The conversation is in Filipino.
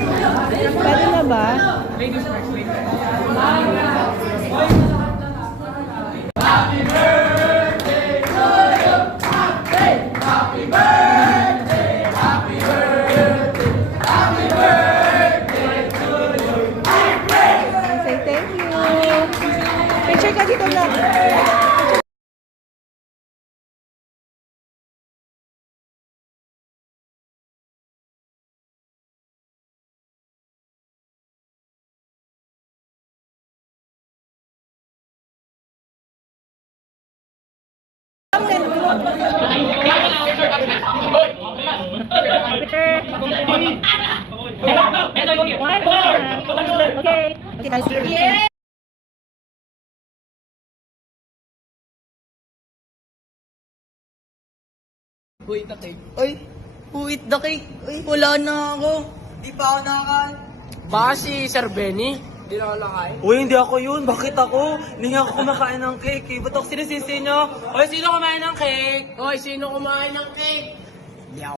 Pwede na ba? Ladies first, ladies first. Say thank you. Picture ka dito lang. Okay. Wait the cake. Ay, wait the cake. Ay, wala na ako. Di pa ako nakakain. Baka si Sir Benny? Hindi na ako nakain. Uy, hindi ako yun. Bakit ako? Hindi nga ako kumakain ng cake eh. Ba't ako sinisisi nyo? Hoy, sino kumain ng cake? Hoy, sino kumain ng cake?